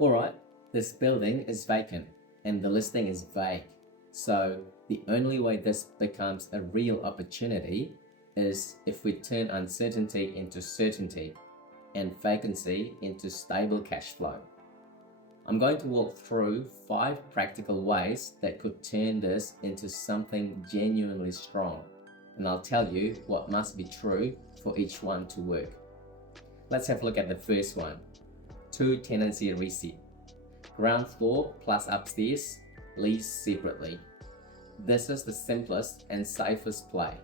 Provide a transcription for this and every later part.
Alright, this building is vacant and the listing is vague. So the only way this becomes a real opportunity is if we turn uncertainty into certainty and vacancy into stable cash flow. I'm going to walk through 5 practical ways that could turn this into something genuinely strong, and I'll tell you what must be true for each one to work. Let's have a look at the first one. Two-tenancy receipt. Ground floor plus upstairs, lease separately. This is the simplest and safest play.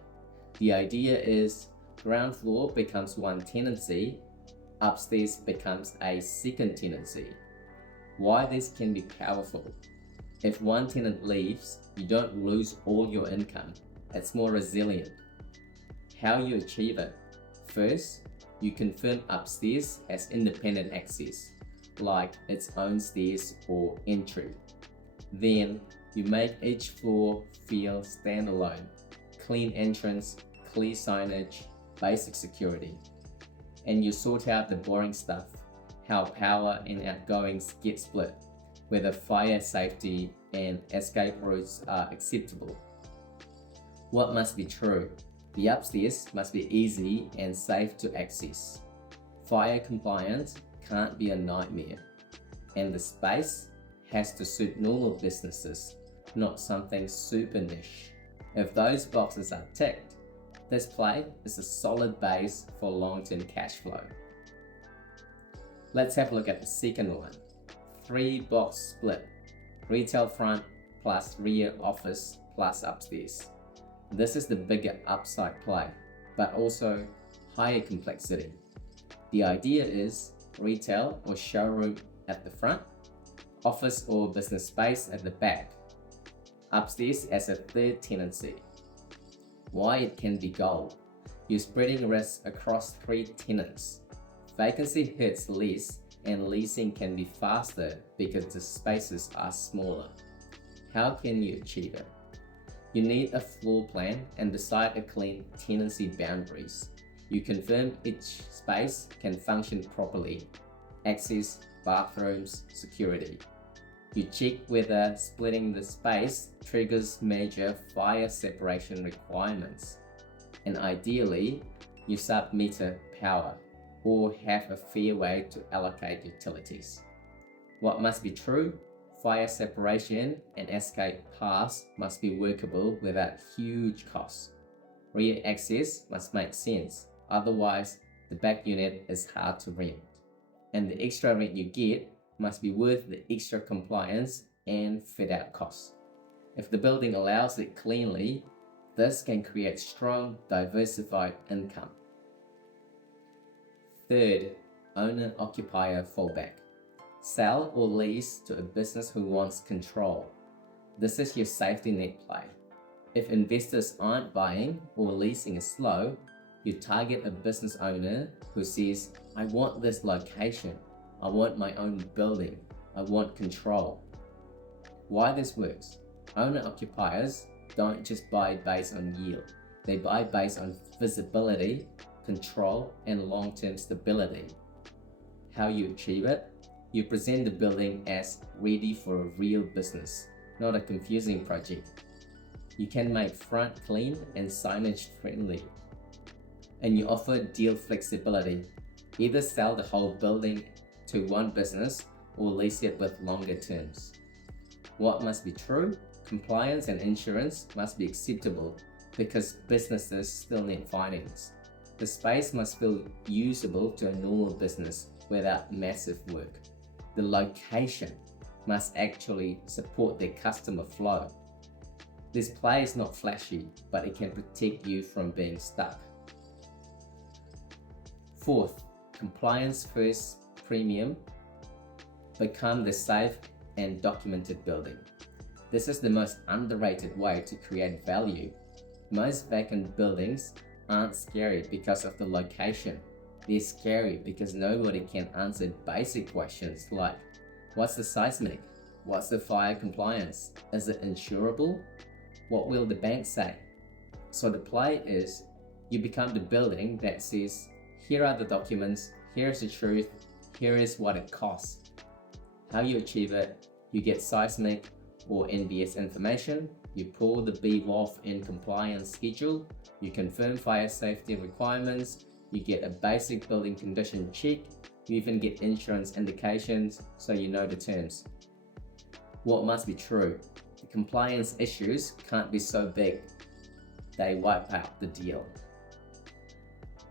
The idea is ground floor becomes one tenancy, upstairs becomes a second tenancy. Why this can be powerful? If one tenant leaves, you don't lose all your income. It's more resilient. How you achieve it? First, you confirm upstairs as independent access, like its own stairs or entry. Then, you make each floor feel standalone. Clean entrance, clear signage, basic security. And you sort out the boring stuff, how power and outgoings get split, whether fire safety and escape routes are acceptable. What must be true? The upstairs must be easy and safe to access. Fire compliance can't be a nightmare. And the space has to suit normal businesses, not something super niche. If those boxes are ticked, this play is a solid base for long-term cash flow. Let's have a look at the second one. 3-box split. Retail front plus rear office plus upstairs. This is the bigger upside play, but also higher complexity. The idea is retail or showroom at the front, office or business space at the back, upstairs as a third tenancy. Why it can be gold? You're spreading risk across 3 tenants. Vacancy hurts less and leasing can be faster because the spaces are smaller. How can you achieve it? You need a floor plan and decide a clean tenancy boundaries. You confirm each space can function properly. Access, bathrooms, security. You check whether splitting the space triggers major fire separation requirements. And ideally, you sub-meter power or have a fair way to allocate utilities. What must be true? Fire separation and escape paths must be workable without huge costs. Rear access must make sense, otherwise the back unit is hard to rent. And the extra rent you get must be worth the extra compliance and fit-out costs. If the building allows it cleanly, this can create strong, diversified income. Third, owner-occupier fallback. Sell or lease to a business who wants control. This is your safety net play. If investors aren't buying or leasing is slow, you target a business owner who says, I want this location, I want my own building, I want control. Why this works? Owner-occupiers don't just buy based on yield, they buy based on visibility, control, and long-term stability. How you achieve it? You present the building as ready for a real business, not a confusing project. You can make front clean and signage friendly. And you offer deal flexibility. Either sell the whole building to one business or lease it with longer terms. What must be true? Compliance and insurance must be acceptable because businesses still need finance. The space must feel usable to a normal business without massive work. The location must actually support their customer flow. This play is not flashy, but it can protect you from being stuck. Fourth, compliance first premium. Become the safe and documented building. This is the most underrated way to create value. Most vacant buildings aren't scary because of the location. They're scary because nobody can answer basic questions like, what's the seismic? What's the fire compliance? Is it insurable? What will the bank say? So the play is, you become the building that says, here are the documents, here's the truth, here is what it costs. How you achieve it: you get seismic or NBS information, you pull the BWOF in compliance schedule, you confirm fire safety requirements, you get a basic building condition check, you even get insurance indications so you know the terms. What must be true? The compliance issues can't be so big, they wipe out the deal.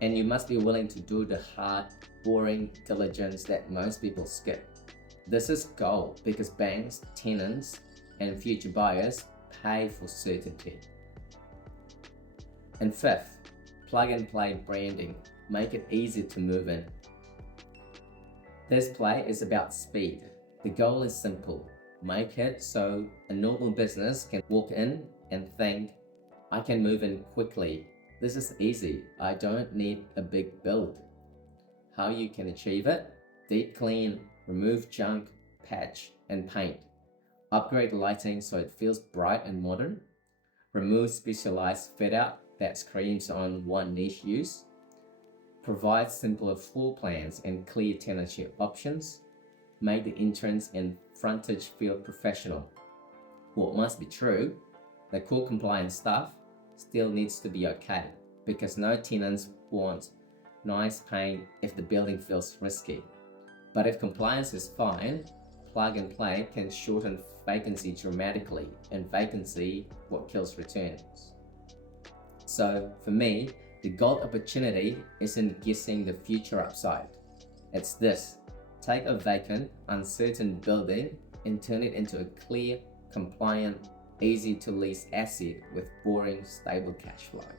And you must be willing to do the hard, boring diligence that most people skip. This is gold because banks, tenants, and future buyers pay for certainty. And fifth, plug and play branding. Make it easy to move in. This play is about speed. The goal is simple. Make it so a normal business can walk in and think, I can move in quickly. This is easy. I don't need a big build. How you can achieve it? Deep clean, remove junk, patch, and paint. Upgrade lighting so it feels bright and modern. Remove specialized fit out that screams on one niche use. Provide simpler floor plans and clear tenancy options. Make the entrance and frontage feel professional. What must be true? The core compliance stuff still needs to be okay, because no tenants want nice paint if the building feels risky. But if compliance is fine, plug and play can shorten vacancy dramatically, and vacancy what kills returns. So for me, the gold opportunity isn't guessing the future upside. It's this: take a vacant, uncertain building and turn it into a clear, compliant, easy to lease asset with boring, stable cash flow.